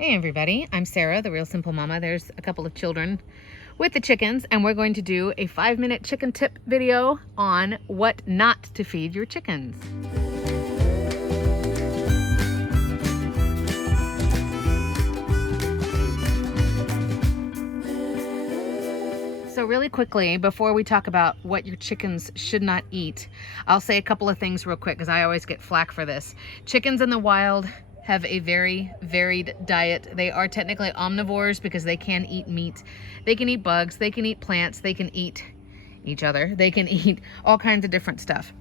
Hey everybody, I'm Sarah, the Real Simple Mama. There's a couple of children with the chickens, and we're going to do a 5-minute chicken tip video on what not to feed your chickens. So really quickly, before we talk about what your chickens should not eat, I'll say a couple of things real quick because I always get flack for this. Chickens in the wild have a very varied diet. They are technically omnivores because they can eat meat. They can eat bugs, they can eat plants, they can eat each other, they can eat all kinds of different stuff.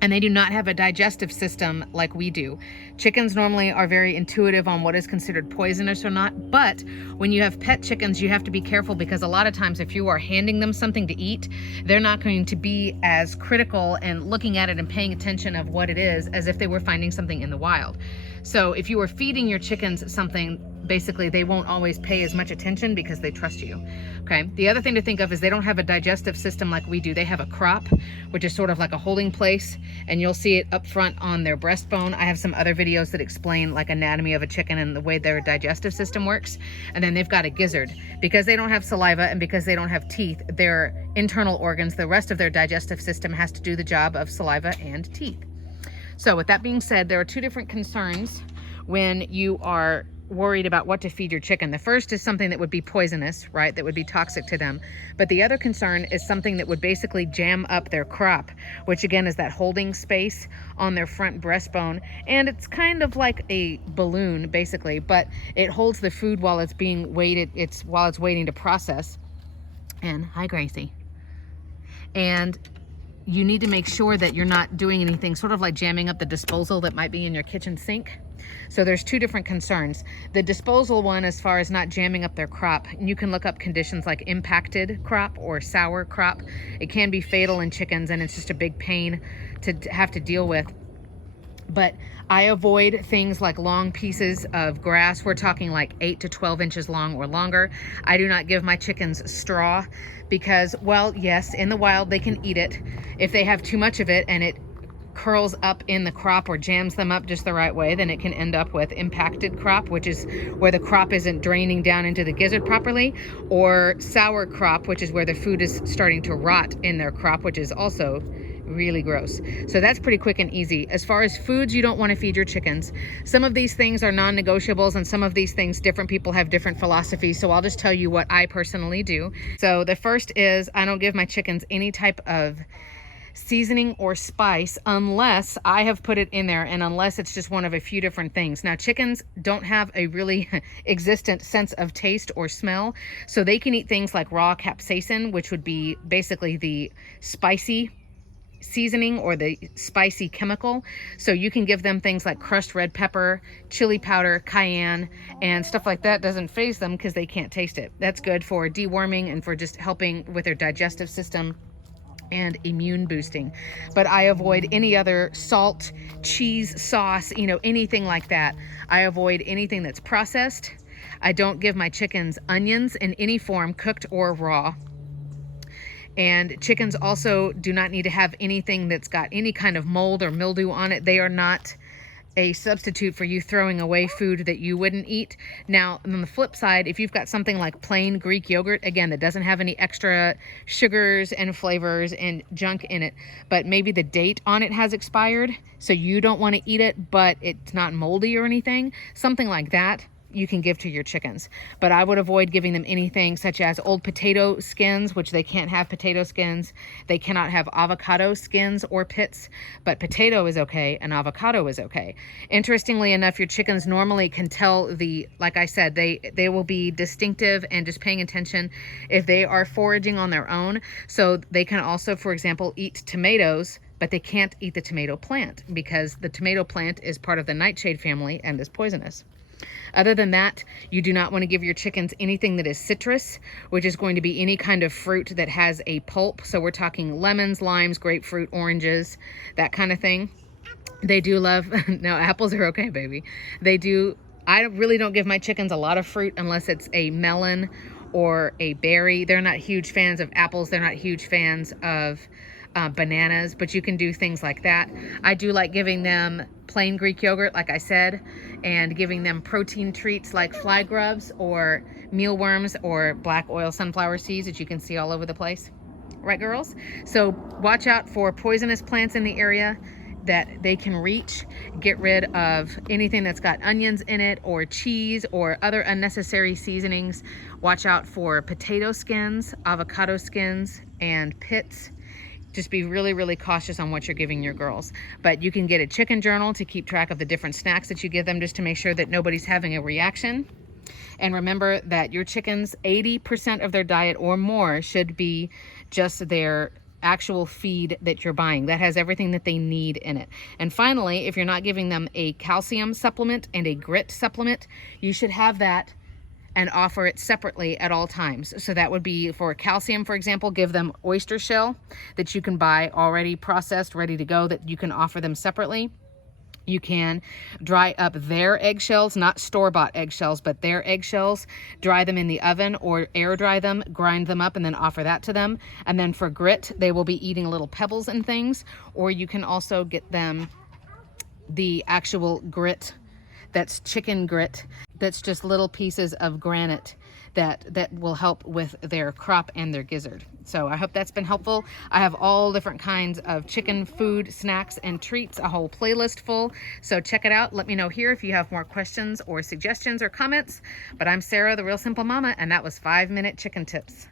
And they do not have a digestive system like we do. Chickens normally are very intuitive on what is considered poisonous or not, but when you have pet chickens, you have to be careful because a lot of times if you are handing them something to eat, they're not going to be as critical and looking at it and paying attention of what it is as if they were finding something in the wild. So if you are feeding your chickens something, basically they won't always pay as much attention because they trust you. Okay. The other thing to think of is they don't have a digestive system like we do. They have a crop, which is sort of like a holding place, and you'll see it up front on their breastbone. I have some other videos that explain like anatomy of a chicken and the way their digestive system works. And then they've got a gizzard. Because they don't have saliva and because they don't have teeth, their internal organs, the rest of their digestive system has to do the job of saliva and teeth. So with that being said, there are two different concerns when you are worried about what to feed your chicken. The first is something that would be poisonous, right? That would be toxic to them. But the other concern is something that would basically jam up their crop, which again is that holding space on their front breastbone. And it's kind of like a balloon basically, but it holds the food while it's being weighted. While it's waiting to process. And hi Gracie. And you need to make sure that you're not doing anything sort of like jamming up the disposal that might be in your kitchen sink. So there's two different concerns. The disposal one, as far as not jamming up their crop, you can look up conditions like impacted crop or sour crop. It can be fatal in chickens and it's just a big pain to have to deal with. But I avoid things like long pieces of grass. We're talking like 8 to 12 inches long or longer. I do not give my chickens straw because, well, yes, in the wild they can eat it. If they have too much of it and it curls up in the crop or jams them up just the right way, then it can end up with impacted crop, which is where the crop isn't draining down into the gizzard properly, or sour crop, which is where the food is starting to rot in their crop, which is also really gross. So that's pretty quick and easy. As far as foods you don't want to feed your chickens, some of these things are non-negotiables and some of these things different people have different philosophies. So I'll just tell you what I personally do. So the first is I don't give my chickens any type of seasoning or spice unless I have put it in there and unless it's just one of a few different things. Now chickens don't have a really existent sense of taste or smell, so they can eat things like raw capsaicin, which would be basically the spicy seasoning or the spicy chemical. So you can give them things like crushed red pepper, chili powder, cayenne, and stuff like that. Doesn't faze them because they can't taste it. That's good for deworming and for just helping with their digestive system and immune boosting. But I avoid any other salt, cheese, sauce, anything like that. I avoid anything that's processed. I don't give my chickens onions in any form, cooked or raw. And chickens also do not need to have anything that's got any kind of mold or mildew on it. They are not a substitute for you throwing away food that you wouldn't eat. Now, on the flip side, if you've got something like plain Greek yogurt, again, that doesn't have any extra sugars and flavors and junk in it, but maybe the date on it has expired, so you don't want to eat it, but it's not moldy or anything, something like that, you can give to your chickens. But I would avoid giving them anything such as old potato skins, which they can't have potato skins. They cannot have avocado skins or pits, but potato is okay and avocado is okay. Interestingly enough, your chickens normally can tell like I said, they will be distinctive and just paying attention if they are foraging on their own. So they can also, for example, eat tomatoes, but they can't eat the tomato plant because the tomato plant is part of the nightshade family and is poisonous. Other than that, you do not want to give your chickens anything that is citrus, which is going to be any kind of fruit that has a pulp. So we're talking lemons, limes, grapefruit, oranges, that kind of thing. They do love, no, apples are okay, baby. I really don't give my chickens a lot of fruit unless it's a melon or a berry. They're not huge fans of apples. They're not huge fans of bananas, but you can do things like that. I do like giving them plain Greek yogurt, like I said, and giving them protein treats like fly grubs or mealworms or black oil sunflower seeds that you can see all over the place. Right, girls? So watch out for poisonous plants in the area that they can reach. Get rid of anything that's got onions in it or cheese or other unnecessary seasonings. Watch out for potato skins, avocado skins, and pits. Just be really, really cautious on what you're giving your girls. But you can get a chicken journal to keep track of the different snacks that you give them, just to make sure that nobody's having a reaction. And remember that your chickens, 80% of their diet or more should be just their actual feed that you're buying. That has everything that they need in it. And finally, if you're not giving them a calcium supplement and a grit supplement, you should have that and offer it separately at all times. So that would be for calcium, for example, give them oyster shell that you can buy already processed, ready to go, that you can offer them separately. You can dry up their eggshells, not store-bought eggshells, but their eggshells, dry them in the oven or air dry them, grind them up, and then offer that to them. And then for grit, they will be eating little pebbles and things, or you can also get them the actual grit, that's chicken grit, that's just little pieces of granite that will help with their crop and their gizzard. So I hope that's been helpful. I have all different kinds of chicken food, snacks, and treats, a whole playlist full. So check it out. Let me know here if you have more questions or suggestions or comments. But I'm Sarah, the Real Simple Mama, and that was 5-Minute Chicken Tips.